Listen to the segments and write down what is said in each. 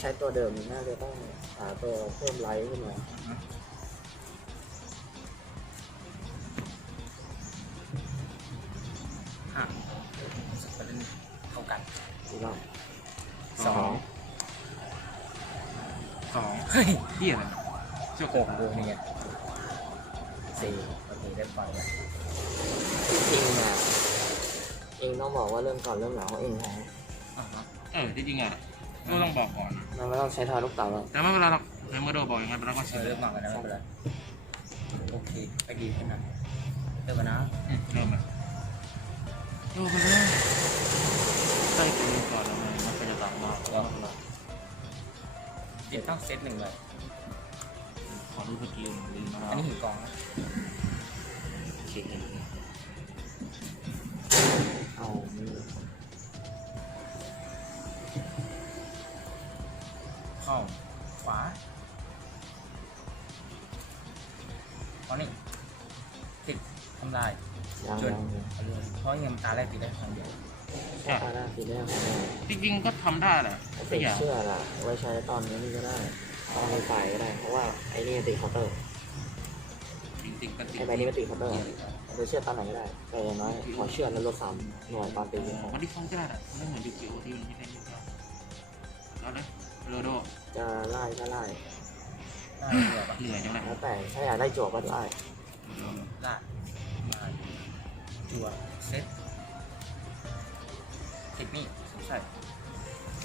ใช้ตัวเดิมน่าจะต้องหาตัวเพิ่มไลท์ขึ้นมาห้าสองเป็นเท่ากันดีบ้างสองสองเฮ้ยเฮียอะไรเจ้าหกดูนี่ไงสี่โอเคได้ปล่อยแล้วจริงๆอะเองต้องบอกว่าเริ่มก่อนเริ่มหลังว่าเองแพ้อ่าฮะเออจริงอะ ก็ต้องบอกก่อนมันไม่ต้องใช้ทอยลูกเต๋าหรอกแต่ไม่เป็นไรหรอกในเมื่อโดบอกอย่างนั้นเราก็เอเชื่ออเริ่มหนักแล้วนะไม่เป็นไรโอเคไปดีขึ้นนะเริ่มแล้วนะอืมเริ่มเลยโยกไปเลยใส่ตัวนี้ก่อนแล้วมันมันก็จะตามมาก็เดี๋ยวต้องเซตหนึ่งเลยขอดูสกิลหน่อยดีนะอันนี้หินกองนะโอเคเอามือเข้า จริงๆก็ทำได้แหละไอ้ทุติกดอย่างเสื้อล่ะไว้ใช้ตอนนี้นี่ก็ได้ ตอนในฝ่ายก็ได้ เพราะว่าไอ้นี่ติดเคาน์เตอร์ จริงๆก็ติดไอ้ใบนี้มันติดเคาน์เตอร์เอาไปเชื่อตอนไหนก็ได้ แต่อย่างน้อยขอเชื่อแล้วลดสามหน่วยตอนตีของวันที่ฟ้องก็ได้แหละไม่เหมือนยูกิโอที่มันไม่ได้ยูกิแล้วเลยโรโดจะไล่ก็ไล่ได้เดี๋ยวปะเหนื่อยจังเลยแล้วแต่ถ้าอยากได้จั่วก็ไล่ลากมาจัวเซตติดนี่ใช่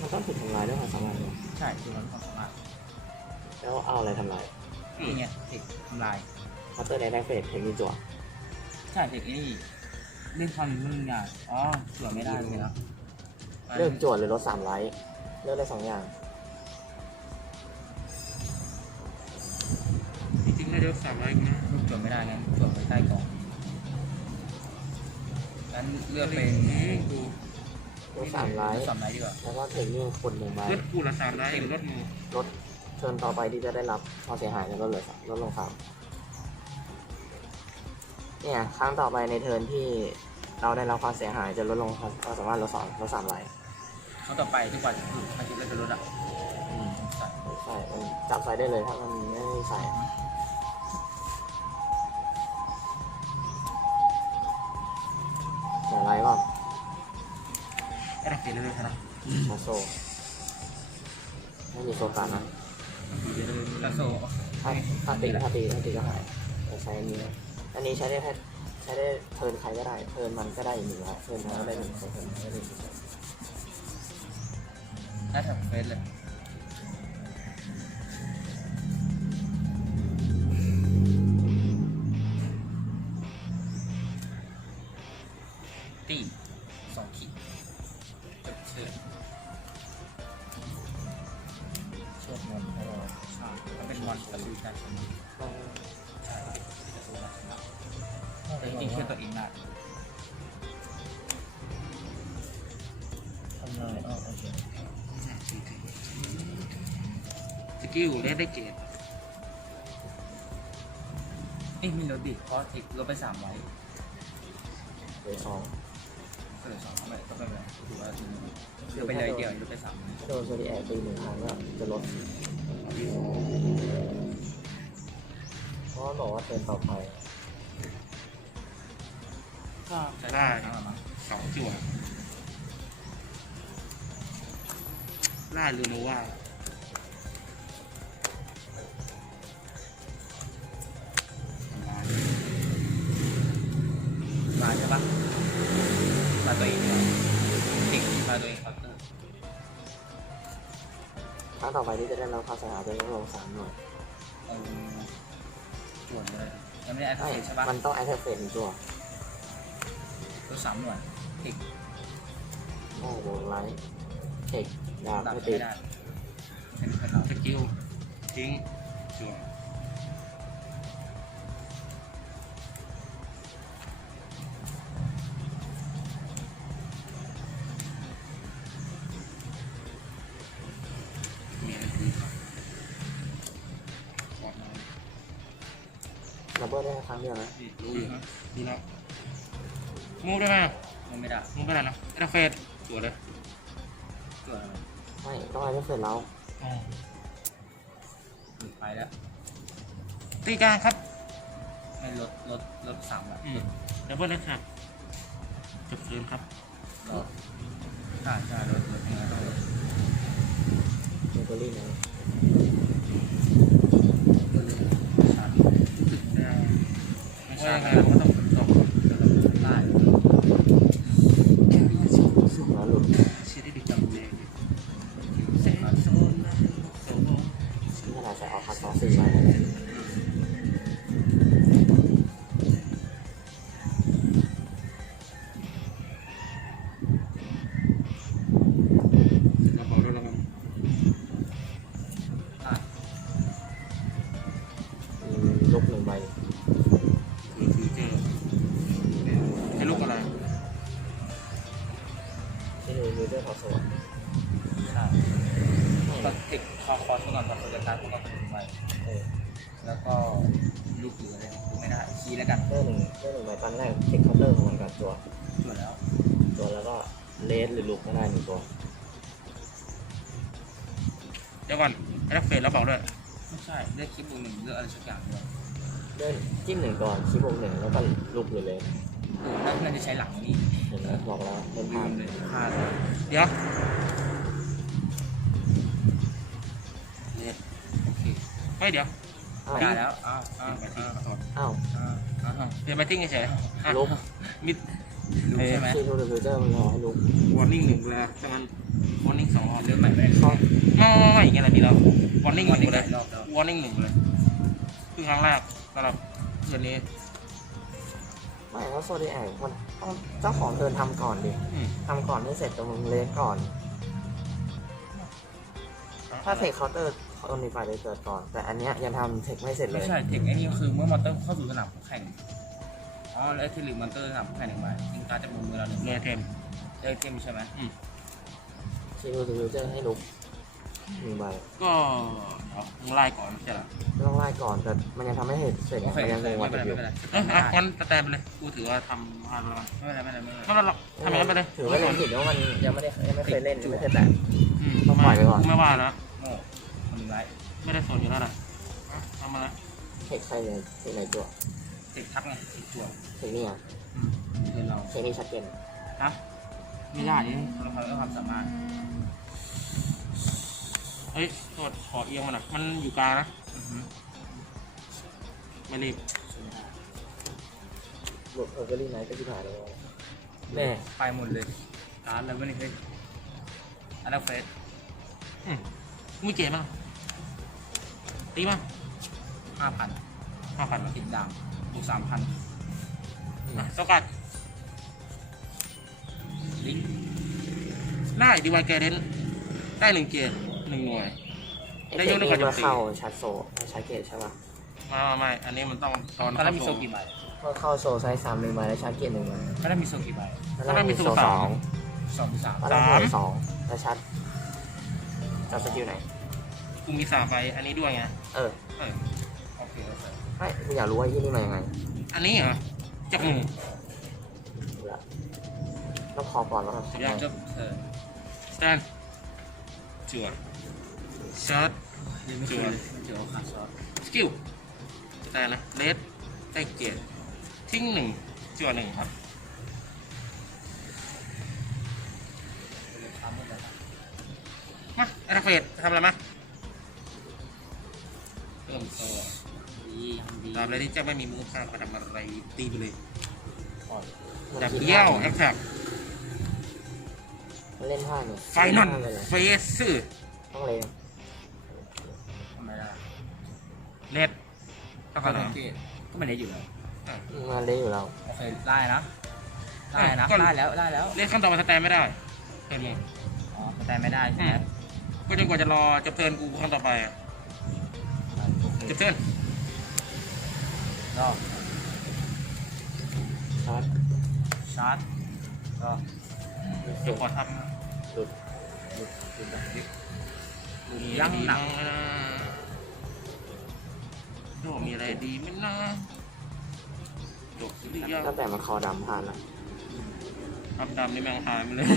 มันต้องถูกทำลายด้วยความสามารถเนี่ยใช่คือมันความสามารถแล้วเอาอะไรทำลายนี่ไงติดทำลายเคาน์เตอร์ในแรกเฟสเทคนิคจั่วใช่เทคนี่เล่นความมันงานอ๋อจั่วไม่ได้เลยนะเลือกจั่วหรือลดสามไลท์เลือกได้สองอย่างจริงๆได้เยอะสามร้อยนะลูกจั่วไม่ได้งั้นจั่วไว้ใต้กล่องงั้นเลือกเป็น ดู ลดสามไลท์สามไลท์ดีกว่าแล้วก็เทคนิคคนหนึ่งไว้ลดคูละสามร้อยหรือลดมือลดเทิร์นต่อไปที่จะได้รับความเสียหายแล้วก็เหลือสามลดลงสามเนี่ยครั้งต่อไปในเทิร์นที่เราได้รับความเสียหายจะลดลงความสามารถลดสองลดสามไลท์เขาต่อไปทุกวันคืออาทิตย์ละจะลดอะอืมใช่ใช่มันจับใส่ได้เลยถ้ามันไม่ได้ใส่เสียไลท์ก่อนไอ้ เรื่อยๆนะมาโซไม่มีโซกานะแล้วโซ่ถ้าถ้าตีถ้าตีถ้าตีก็หายแต่ใช้อันนี้นะอันนี้ใช้ได้แค่ใช้ได้เทิร์นใครก็ได้เทิร์นมันก็ได้อีกหนึ่งละเทิร์นมันก็ได้หนึ่งเทิร์นมันก็ได้หนึ่งน่าทำเฟสเลย อ้ยมีลดดิเพราะทิกลดไปสามไว้เหลือสองก็เหลือสองก็ไม่ก็ไม่เป็นไรถือว่าถือลดไปเลยเดียวลดไปสามไว้ถ้าโดนโซดีแอร์ตีหนึ่งครั้งก็จะลดเพราะว่าบอกว่าเทิร์นต่อไปก็ใช้ได้ ทั้งละมั้งสองจั่วล่าลูโนว่ามา ต่อไปที่จะได้รับความเสียหายจะลดลงสามหน่วยเออจวนเลยยังไม่ได้แอคไม่เซสใช่ปะมันต้องแอคเฟสหนึ่งตัวลดสามหน่วยทิกโอ้โหไลท์เทคดาบดับไม่ไม่ติดได้เป็นคนเราสกิลทิ้งจั่ว มูฟไม่ได้นะไอ้เฟสจั่วเลยเกิดอะไรไม่ต้องแอคเฟสเราอ๋ออ๋อหลุดไปแล้วตีกลางครับไม่ลดลดลดสามแบบอืมดับเบิลเลยครับจบคืนครับก็ใช่ใช่ลดลดยังไงต้องลดเมโกลี่นะชาร์จรู้สึกได้ไม่ใช่ไงเราก็ต้อง ที่มีมิวเตอร์ทอสโซใช่ก็เทคคอคอร์สก่อนก่อนจะการพวกเราถึงไปเออแล้วก็ลูกหรืออะไรดูไม่ได้ชี้แล้วกันเตอร์หนึ่งเตอร์หนึ่งใบตั้งแรกเทคเคาน์เตอร์ของมันกับตัวจบแล้ว ตัวแล้วก็เลสหรือลูกก็ได้หนึ่งตัวเดี๋ยวก่อนไอ้นักเฟรแล้วบอกด้วยไม่ใช่เลือกคลิปบุญหนึ่งเลือกอะไรสักอย่างเดียวเดินจิ้มหนึ่งก่อนคีย์บวกหนึ่งแล้วก็ลูกหรือเลสเออน่าน่าจะใช้หลัง นี่เห็นไหมบอกแล้วเล่นลืผ่านมเลยพลาดเลยเดี๋ยวเน็ตโอเคเฮ้ยเดี๋ยวอ้าวได้แล้วอ้าวอ้าวไปที่อ้าวขอโทษอ้าวอ้าวอ้าวเดี๋ยวไปทิ้งเฉยๆอะลุกมิดรู้ใช่ไหมคีย์ทูดิฟิวเจอร์มันรอให้ลุกวอร์นิ่งหนึ่งแล้วฉะนั้นวอร์นิ่งสองรอบเรื่องใหม่ไม่ได้เขาไม่ไม่ไม่อย่างเงี้ยแหละดีแล้ววอร์นิ่งหวันนึ่นี้งหเลลายยรอบแล้ววอร์นิ่งหนึ่งเลยคือครั้งแรกสำหรับเดือนนี้ไม่แล้วโซดีแอกมัน ต้องเจ้าของเดินทำก่อนดิอืม ทำก่อนไม่เสร็จตรงเลสก่อน ถ้าเทคเคาน์เตอร์เขาต้องมีไฟเลยเกิดก่อน แต่อันเนี้ยยังทำเทคไม่เสร็จเลไม่ย ใช่เทคไอ้นี่คือเมื่อมอนเตอร์เข้าสู่สนามแข่ง อ๋อ แล้วไอ้ที่หรือมอนเตอร์สนามแข่งหนึ่งใบทิ้งการ์ดจากมือมือเราหนึ่งเรียเทมได้เทมใช่ไหมคีย์ทูดิฟิวเจอร์ให้ลุก หนึ่งใบก็เดี๋ยวมึงไล่ก่อนไม่ใช่เหรอไม่ต้องไล่ก่อนแต่มันยังทำไม่เห็นเสร็จโอเคมันยังงไม่งเป็นวัไรนอยู่ไม่เป็นไรเอ้ยอะงั้นสแตนไปเลยกูถือว่าทำพลาดไปแล้วกันไม่เป็นไรไม่เป็นไรไม่เป็นไรไม่เป็นไรหรอกทำอย่างนั้นไปเลยถือว่าเล่นผิดว่ามันยังไม่ได้ยังไม่เคยเล่นยังไม่เคยแตะ อืมต้องปล่อยไปก่อนกูไม่ว่านะโง่คนไรไม่ได้สนอยู่แล้วนะอะทำมาแล้วเทคใครเนี่ยเทคไหนตัวเทคทักไงเทคตัวเทคนี่อะเพื่อนเราเทคนี่ชัดเจนนะไม่ได้นี่เราเขาต้องความสามารถ เฮ้ยโทษขอเอียงมาหน่อยมันอยู่กลางนะอือฮึไม่รีบหลุดเออร์เกอรี่ไนท์ก็ที่ผ่านแล้วแม่ไปหมดเลยการ์ดแล้วไม่ได้เฮ้ยอันดับเฟสอืมมึงเจ็บมั้งตีมั้งห้าพันห้าพันติดดาวบวกสามพันอะสกัดลิงก์ได้ดีวายแกเดนได้หนึ่งเกียร์ หนึ่งหน่วย ได้ยกได้ก่อนเมื่อจะตีเข้าชัดโซใช้เกตใช่ป่ะไม่ไม่ไม่อันนี้มันต้องตอนตอนนั้นมีโซเข้ากี่ใบเมื่อเข้าโซใช้สามหนึ่งใบแล้วชาร์จเกตหนึ่งใบตอนนั้นมีโซกี่ใบแล้วก็มีโซสองสองหรือสามแล้วก็มีสองแล้วชาร์จจับสกิลไหนกูมีสามใบอันนี้ด้วยไงเออเออโอเคโอเคไม่กูอยากรู้ว่าที่นี่มายังไงอันนี้เหรอจับหนึ่งดูละต้องขอก่อนแล้วกันสุดยอดจบเออสแตนจั่ว ชาร์จยังไม่เคยเลยเจอคาร์ซอสสกิลสแตนนะเลสได้เกียร์ทิ้งหนึ่งจั่วหนึ่งครับเลยทำหมดแล้วมาแอร์เฟสทำอะไรมาเริ่มโซดียังดีตามอะไรที่จะไม่มีมือข้างมาทำอะไรตีไปเลยก่อนจับเยี่ยวแอคแท็กมันเล่นท่าเนี่ยไฟนอลเลยเหรอเฟสซื่อต้องเลย ต้องก็การอะไรโอเคก็ไม่ได้อยู่แล้วมาเล่นอยู่แล้วโอเคได้นะได้นะได้แล้วได้แล้วเลสขั้นต่อมาสแตนไม่ได้เห็นไหมอ๋อแต่ไม่ได้ใช่ไหมก็จนกว่าจะรอจะเตือนกูขั้นต่อไปอะโอเคจะเตือนรอบชาร์จชาร์จก็เดี๋ยวขอทหลุดหลุดหลุดแบบนี้ำยังหนักดีมั้นะ โดมีอะไรดีไหมนะจบหรือยังตั้งแต่มันคอดำผ่านแล้วดำดำนี่แม่งหายไปเลย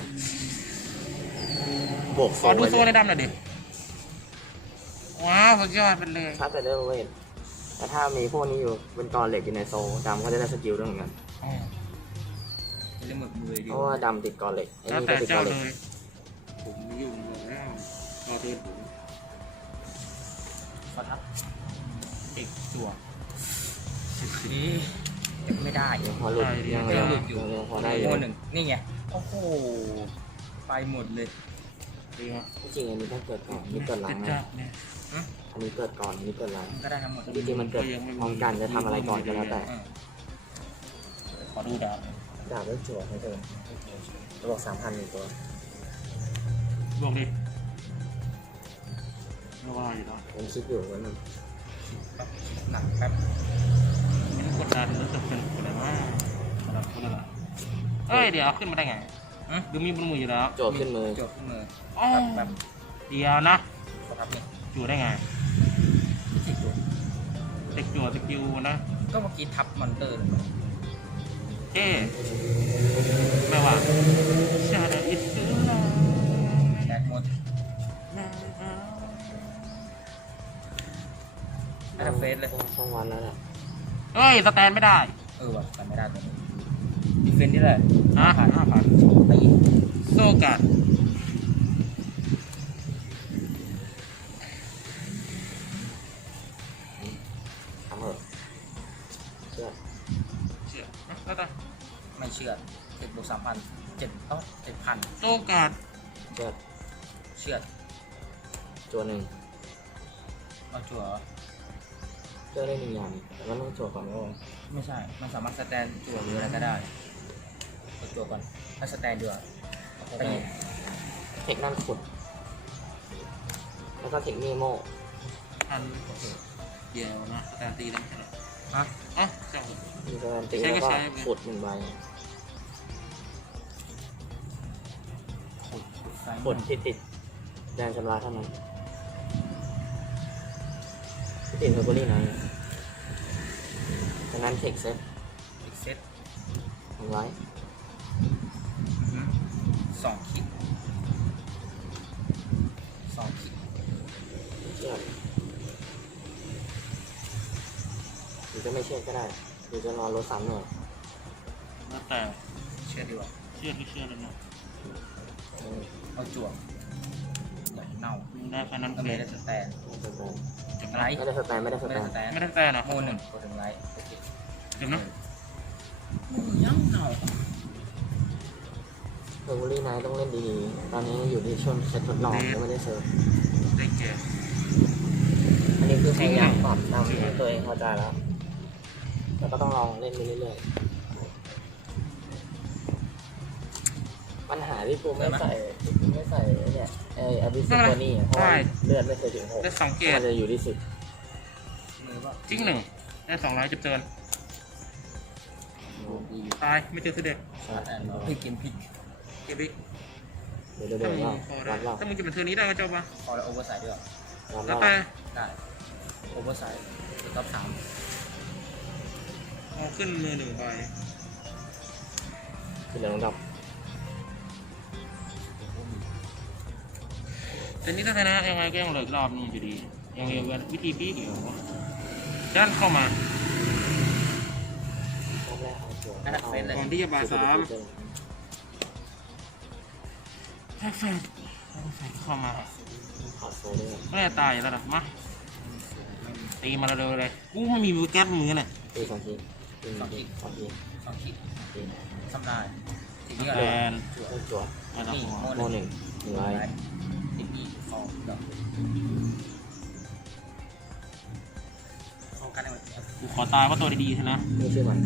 บวกขอดูโซ่ในดำหน่อยดิ ว้าวสุดยอดไปเลยชาร์จแต่เรื่องเวทแต่ถ้ามีพวกนี้อยู่เป็นกรเหล็กอยู่ในโซลดำก็จะได้สกิลด้วยเหมือนกันอ๋อจะเล่นหมึกมือเดีเพยวราะว่าดำติดกรเหล็กไอ้แล้วนี่แต่ก็ติดกเจ้ารเหเลล็กย ผมไม่ยุ่งเลยแล้วรอเดินผมขอทับ เด็กจั่วสิบสิบนี่ยังไม่ได้ยังพอหลุดได้ดิยังยัยังงหลุดอยู่ยังพอได้อยู่โมหนึ่งนี่ไงโอ้โหไปหมดเลยดีมากจริงๆอันนี้ต้องเกิดก่อนนี่เกิดหลัติงดจันะบเนี่ยอันนี้เกิดก่อนอันนี้เกิดหลังมันก็ได้ทั้งหมดจริงๆมันเกิดพร้อมกันจะทำอะไรก่อนก็แล้วแต่อืมขอดูดาบหน่อยดาบเลือกจั่วให้เธอจะบอกสามพันหนึ่งตัวบวกดิไม่ว่าอยู่แล้วผมคิดอยู่ว่ามัน หนักแป๊บไม่ได้กดดันแล้วจะเป็นคนอะไรมากคนละคนละเอ้ยเดี๋ยวขึ้นมาได้ไงอืมดูมีบนมืออยู่แล้วจั่วขึ้นมือจบขึ้นมืออ๋อแป๊บแป๊บเดี๋ยวนะขอทับนี่จู่ได้ไงที่สิบตัวเด็กจั่วสกิลนะ ก็เมื่อกี้ทับมอนเตอร์เลยเอ๊ะไม่ว่า ไม่ทำเฟสเลยต้องวันแล้วแหละเฮ้ยสแตนไม่ได้ เออว่ะจำไม่ได้ตัวนี้ดีเฟนที่เลยห้าพันห้าพันตีโซกัดทำเถอะเชื่อเชื่อนะแล้วแต่ไม่เชื่อเจ็ดบวกสามพันเจ็ดเอ้าเจ็ดพันโซกัดเชื่อเชื่อจั่วหนึ่ง เชื่อได้หนึ่งอย่างแต่ว่าต้องจั่วก่อนก็ไม่ใช่ มันสามารถสแตนจั่วหรืออะไรก็ได้เอาจั่วก่อน ถ้าสแตนดีกว่าไปหยิบเทคนั่นขุด แล้วก็เทคนิโมพันเดียวนะสแตนตีได้ไหมครับฮะอะเจ้ามีการตีใช้แล้วก็ก็ใช้ขุดหนึ่งใบขุดขุดไซส์ขุดที่ติดแดนชำระเท่านั้นที่ติดเทอร์โบลี่ไน ท์ฉะนั้นเทคเซ็ตอีกเซตทำไว้อือหือสองคลิกสองคลิกเชื่อหรือจะไม่เชื่อก็ได้หรือจะรอรถซ้ำหน่อยแล้วแต่เชื่อดีกว่าเชื่อไม่เชื่อแล้วนะเออเอาจั่วอย่าให้เน่าได้แค่นั้นก็เอไม่งได้สแตนจบ อะไรไม่ได้สแตนไม่ได้สไม่แตได้นสแตนไม่ได้แฟนเหรอโมหนึ่งกดถึงไลท์โอเคเดี๋ยวนะมือยังเน่าเทอร์โบลี่ไนท์ต้องเล่นดีๆ ตอนนี้อยู่ที่ช่วงเซตทดลองยังไม่ได้เซิร์ฟได้แก่อันนี้คือพยายามปรับตามที่ตัวเองเข้าใจแล้วแล้วก็ต้องลองเล่นไปเรื่อยๆปัญหาที่กูไม่ใส่ที่กูไม่ใส่ไอ้เนี่ย ไอ้อบิสโกนี่เพราะว่าเลือดไม่เคยถึงหกได้สองเกมัตนจะอยู่ที่สิบมือว่าทิ้งหนึ่งได้สองร้อยจุดเตือนตายไม่เจอคือเด็กใช่แอนพี่กินพริกเก็บดิเดี๋ยวเดี๋ยวถ้าเดี๋ยวมึงว่าพอได้วัดว่าถ้ามึงจะเป็นเทอร์นี้ได้ก็เจ้าปะพอแล้วโอเวอร์ไซด์ด้วยวัดแล้วว่าแต่ได้โอเวอร์ไซด์คือท็อปสามเอาขึ้นมือหนึ่งใบคือเหลืองดอ แต่นี้ถ้าชนะยังไงก็ยังเหลืออีกรอบนึงอยู่ดียังเหลือวิธีปีเดียวด้านเข้ามารอบแรกเอาตัวก่อนที่จะบ่ายสามแท็กแฟนเข้ามาขอโซ่ด้วยไม่ได้ตายอยู่แล้วนะมาตีมาเร็วๆเลยกูไม่มีมือแก๊สมือเนี่ยตีสองทีตีสองทีสองทีสองคลิกตีทำได้ทีนี้แฟอะไรนจั่วเลือกจั่วไม่ต้องห่วงโมหนึ่งหนึ่งร้อยติ ดอีฟองดอกโฟกัสได้หมดกูขอตายว่าตัวดีๆเถอะนะนี่ชื่อมัน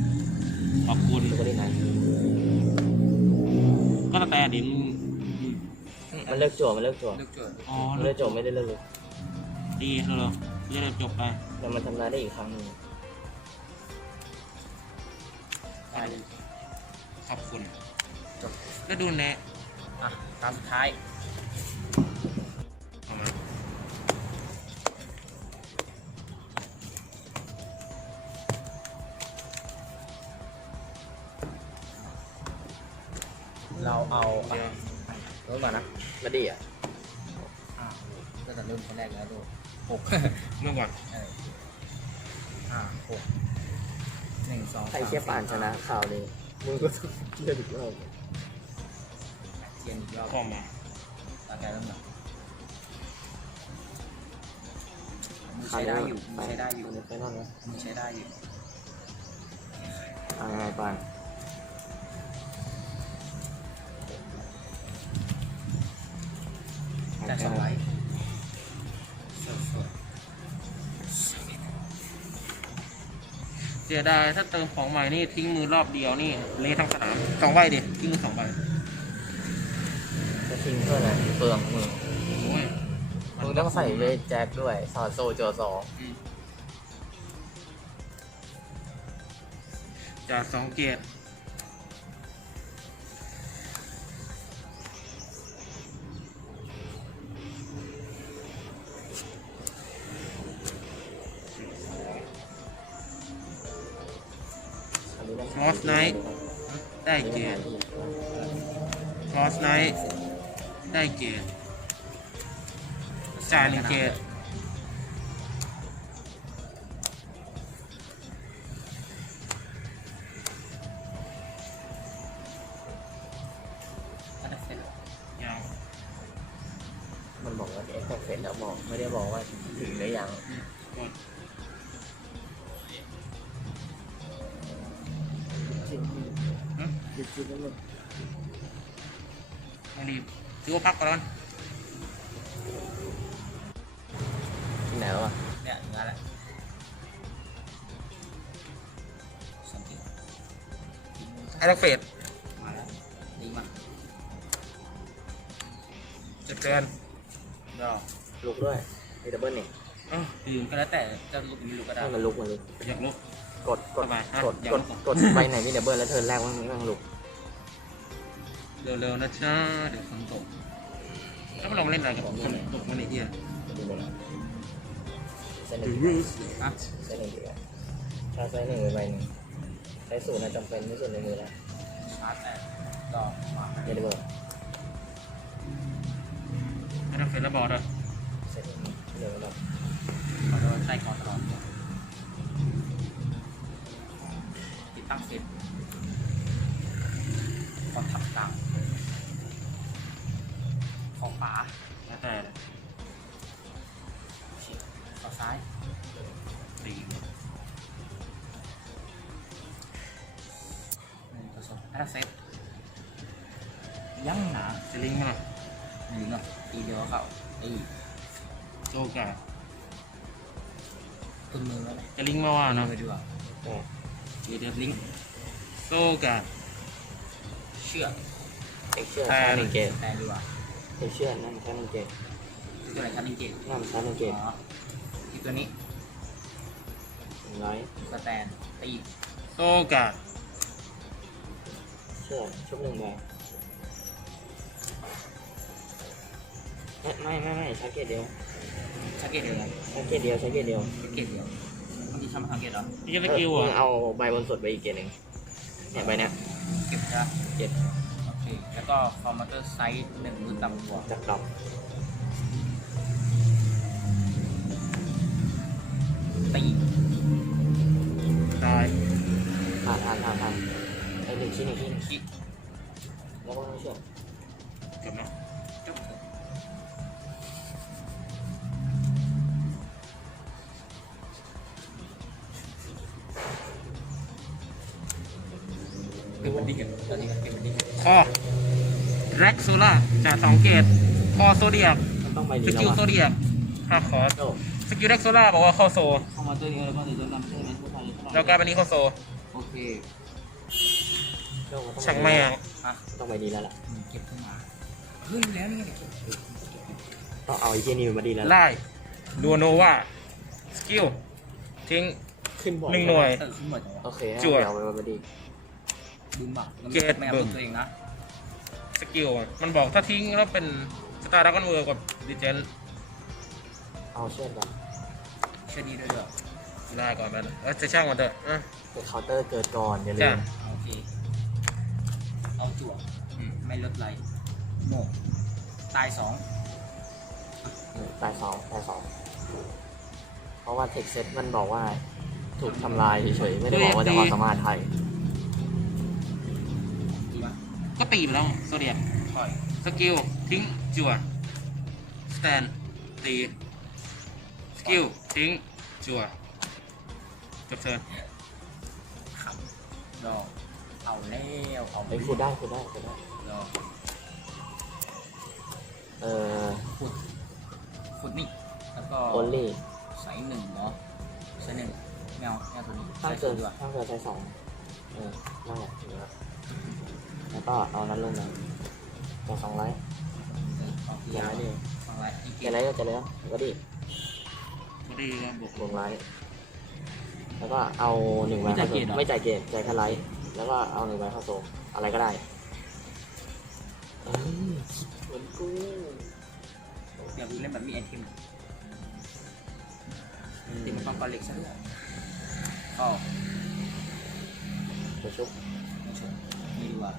ขอบคุณเทอร์โบลี่ไนท์ก็สแตนดิมงมันเลิกจั่วมันเลิกจั่วเลือกจั่วอ๋อมันเลิกจั่วไม่ได้เลิกเลยดีเลยจะได้จบไปแล้วมันทำลายได้อีกครั้งหนึ่งไปขอบคุณ จบก็ดูแน่อะตามสุดท้ายะรู้มานะมาดีอะอะก็จะเริ่มชั้นแรกแล้วดูหกเมื่อก่อนเออห้าหกหนึ่งสองใครเชียร์ป่านชนะข่าวเลยมึงก็ต้องเลือกอีกรอบเทียนอีกรอบเข้ามาตาแกเริ่มหนักมือใช้ได้อยู่มือใช้ได้อยู่ไปนอนนะมือใช้ได้อยู่อ่าไงป่านแต่สองไลท์สด เสียดายถ้าเติมของใหม่นี่ทิ้งมือรอบเดียวนี่เละทั้งสนามสองใบดิทิ้งมือสองใบจะทิ้งเพื่ออะไรเปลืองมือโอ้ยมึงต้องใส่เวทแจ็คด้วยสอดโซโจสองอืมจากสองเกียร อสไนท์ได้เกียรติครอสไนท์ได้เกียรติจ่ายหนึ่งเกียรติๆอันนั้นเสร็จแล้วยังมันบอกว่าเอ็กซ์เสร็จแล้วบอกไม่ได้บอกว่าถึงหรือยัง กดหึไม่รีบถือว่าพักก่อนแล้วกันที่ไหนวะเนี่ยอย่างนั้นแหละสองทีไอ้ลักเฟดมาแล้วดีมากจัดแกนก็ลุกด้วยมีดับเบิลนี่อ้าวลืมก็แล้วแต่จะลุกหรือไม่ลุกก็ได้ให้มันลุกมันลุกอยากลุก กดกดทำไมฮะกดอย่ากดลุกกดไปไหนมีดับเบิลแล้วเทิร์นแรกมันมันลุกเร็วๆนะจ๊ะเดี๋ยวฝนตกแล้วมาลองเล่นอะไรกับผมตกมาในเอียเส้นหนึ่งอะเส้นหนึ่งดีกว่าถ้าใช้หนึ่งใบหนึ่งใช้ศูนย์น่ะจำเป็นที่สุดในมือแล้วชาร์จแต่ดอกมาเดี๋ยวดับเบิลไอ้ลักเฟดแล้วบอลด้วยเส้นหนึ่งเหลือแบบขอโดนใส่ก่อนตลอด โจกะตุ้นมือแล้วเลยจะลิงก์มาว่าเอาเนาะไปดีกว่าก็เดี๋ยวเดี๋ยวลิงก์โซกะเชื่อกเอ็กเชื่อแทนชาร์จหนึ่งเกตแทนดีกว่าเอ็กเชื่อนั่นชาร์จหนึ่งเกตคืออะไรครับลิงเกตนั่นชาร์จหนึ่งเกตอ๋ออีกตัวนี้หนึ่งร้อยสแตนตีโซกะเชื่อชุบหนึ่งใบไม่ไม่ไม่ใช้เกตเดียว ชักเกตเดียวกันใช้เกตเดียวใช้เกตเดียวชักเกตเดียวบางทีทำทางเกตเหรอนี่จะสกิลอะมึงเอาใบบนสุดไปอีกเกตหนึ่งเนี่ยใบเนี้ยเก็บใช่ไหมเกตโอเคแล้วก็คอมมอเตอร์ไซส์หนึ่งมือต่ำกว่าจับดอกตีตายผ่านผ่านผ่านผ่านไอ้หนึ่งชิ้นหนึ่งชิ้นคิแล้วก็ไม่เชื่อเกับนะ สองเกตคอโซเดียมมันต้องใบสนี้กิลแล้วโซอะเดียมห้าคอร์สโอ้สกิลแร็กโซล่าบอกว่าเข้าโซคอมมอเตอร์นี้เราต้องติดตัวนำใช่ไหมทุกคนแล้วกลายเป็นนี้เข้าโซ โอเคโอ้มันต้องช่างแม่งอะต้องใบนี้แล้วล่ะเก็บขึ้นมาเฮ้ยแล้วนี่ไงเก็บต้องเอาไอ้เจนิวมาดีแล้วล่ะไล่ดัวโนวาสกิลทิ้งขึ้นบ่อยหนึ่งหน่วยเออขึ้นหมดจังโอวะเคจั่วเดี๋ยวเอาไปมาดีลืมบักแล้วเกตไม่เอาบึ้มตัวเองนะ สกิลอะมันบอกถ้าทิ้งแล้วเป็นสตาร์ดักอนเวอร์กับดิเจนเอาเชื่อมกันเชื่อดีด้วยเด้อได้ก่อนไปนะเออจะช่างมันเถอะอะ เกิดเคาน์เตอร์เกิดก่อนอย่าลืจ้ะ มเอาโอเค เอาจั่วอืมไม่ลดไรโมกตายสองตายสองตายสองเพราะว่าเทคเซตมันบอกว่า ถูกทำลายเฉยๆไม่ได้บอกว่าจะความสามารถไทยดีปะ ก็ตีไปแล้วโซเดียถอยสกิลทิ้งจั่วสแตนตีสกิลทิ้งจั่วจบเทิร์นขับดอกเอาแล้วเอาไอ้ยขุดได้ขุดได้ขุดได้ดอกเออขุดขุดนี่แล้วก็โอลี่ใส่หนึ่งเนาะใส่หนึ่งแมวแมวตัวนี้ถ้าใส่เกินดีกว่าถ้าเกินใช้สองเออนั่นแหละเดี๋ยว แล้วก็เอานั้นลงมาตัวสองไลท์สองทีอย่างไรดีสองไรอีกจะไลท์ก็จะแล้วก็ดีก็ดีแล้วบวกลงไลท์แล้วก็เอาหนึ่งใบเข้าโซไม่จ่ายเกณฑ์จ่ายแค่ไลท์แล้วก็เอาหนึ่งใบเข้าโซอะไรก็ได้เอ้ยเหมือนกูเดี๋ยวเล่นแบบมีไอเทมตีมันปังกรเล็กซะด้วยก็ตัวชุบไม่ชนนี่ดีกว่า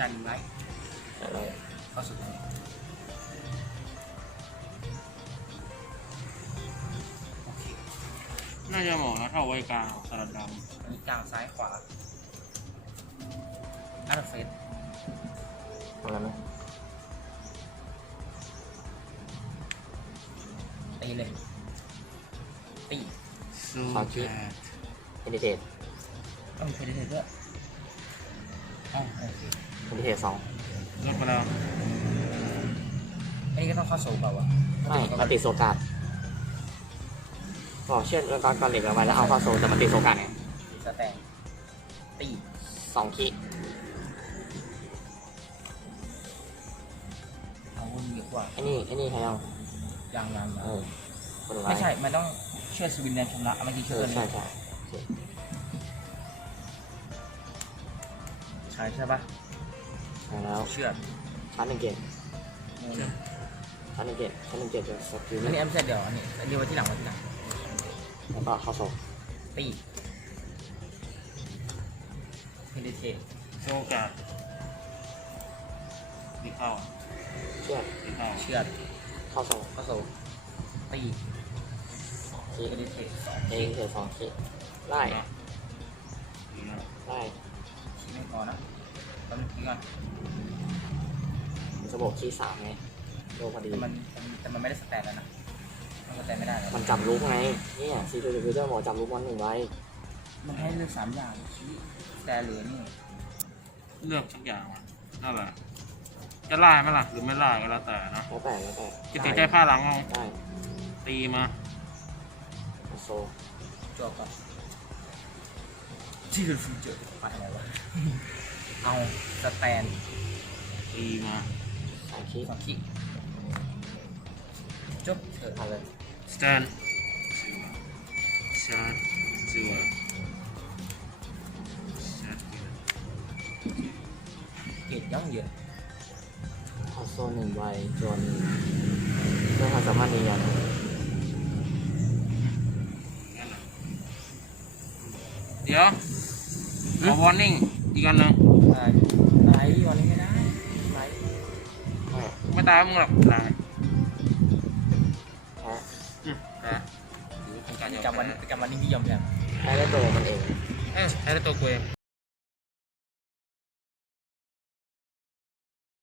จันไรอะไรเข้าสุดเลยโอเคน่าจะเหมาะนะถ้าเอาไว้กลางสลัดดอันนี้กลางซ้ายขวาอัลเฟสทำอะไรไหมตีเลยตีำซูแคทเฮดิเทตต้องมีเพลย์ด้วยอ๋อโอเค เฮดิเทตสองลดไปแล้วอันนี้ก็ต้องเข้าโซลเปล่าวะไม่มันติดโซกาดบอกเช่นเรื่องการการเหล็กเอาไว้แล้วเอาเข้าโซแต่มันติดโซกาดไงสแตงตีสองคีเอาวนเยอะกว่าไอ้นี่ไอ้นี่ใครเอายังยังยังเออคนละไม่ใช่ มันต้องเชื่อสวินแลนด์ชำระเมื่อกี้เอเชื่ออเลยใช่ใช่โอเคใช่ใช่ปะใช่ แล้วเชื่อชาร์จหนึ่งเกมเชื่อชาร์จหนึ่งเกมชาร์จหนึ่งเกมจะสกิลอันนี้นี่แอมเสร็จเดี๋ยวอันนี้อันนี้ไว้ที่หลังไว้ที่หลังแล้วก็เข้าโซตีเพนเดเทโซแคทดีเข้าเชื่อดีเข้าเชื่อเข้าโซเข้าโซตีคีเพนเดเทสองเองเทสองคีไล่นะดีนะไล่ชี้ไม่พอนะ แป๊บนึงทีก่อนมันจะบอกคีสามไงโดพอดี แต่มันแต่มันไม่ได้สแตนแล้วนะมันสแตนไม่ได้แล้วมันจำลูกไงเนี่ยซีดูดูจะบอกจำลูกวันหนึ่งไว้มันให้เลือกสามอย่างชี้สแตนหรือนี่เลือกสักอย่างอะนั่นแหละจะไล่ไหมล่ะหรือไม่ไล่ก็แล้วแต่นะแล้วแต่แล้วแต่จะติดใจผ้าหลังเอาได้ตีมาโซจบก่อนที่คือฟิวเจอร์ไปอะไรวะ เอาสแตนตีมาสามคีสองคลิกจบเถอะผ่านเลยสแตนชาร์จจัวชาร์จเกรดย่องเยอะเข้าโซหนึ่งใบจนด้วยความสามารถนี้ยังนั่นแหละเดี๋ยวขอ warning อีกอันหนึ่งอะไรอะไตายมึงหรอกตายแพ้อืมตายถือเป็นการยอมจำวันแพ้จำวันนี้พี่ยอมยังแพ้ได้ตัวมันเอง เอ้ยใช้ได้ตัวกูเอง